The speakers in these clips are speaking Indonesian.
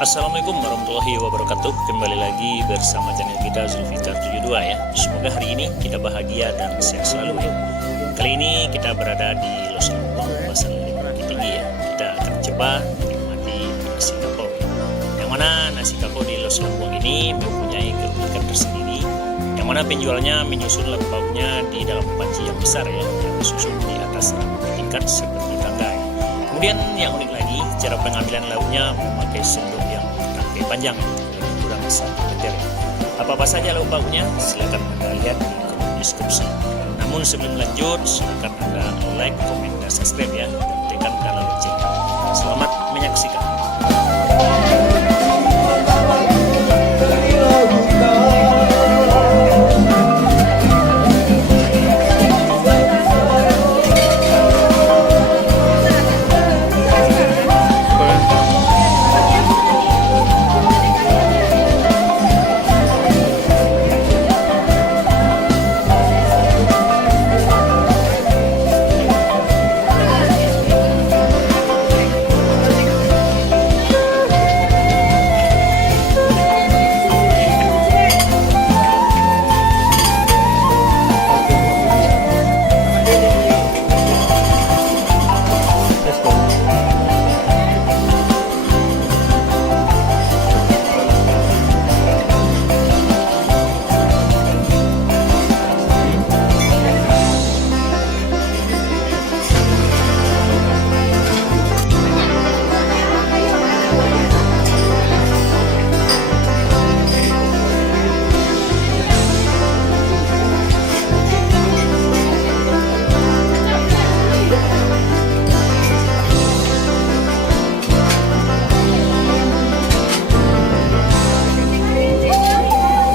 Assalamualaikum warahmatullahi wabarakatuh. Kembali lagi bersama channel kita Zulfikar 72 ya. Semoga hari ini kita bahagia dan sehat selalu ya. Kali ini kita berada di Los Lembong, Pasar Bukit Tinggi ya. Kita akan coba menikmati nasi kapau ya. Yang mana nasi kapau di Los Lembong ini mempunyai keunikan tersendiri, yang mana penjualnya menyusun lauknya di dalam panci yang besar ya, yang disusun di atas tingkat seperti tangga ya. Kemudian yang unik lagi, cara pengambilan lauknya memakai sendok yang tangkai panjang, lebih kurang 1 meter. Apa-apa saja lauk pauknya, silakan Anda lihat di kolom deskripsi. Namun sebelum lanjut, silakan Anda like, komen, dan subscribe ya, dan tekan tanda lonceng. Selamat menyaksikan.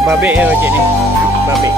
Babe ya, Cik, nih. Babe.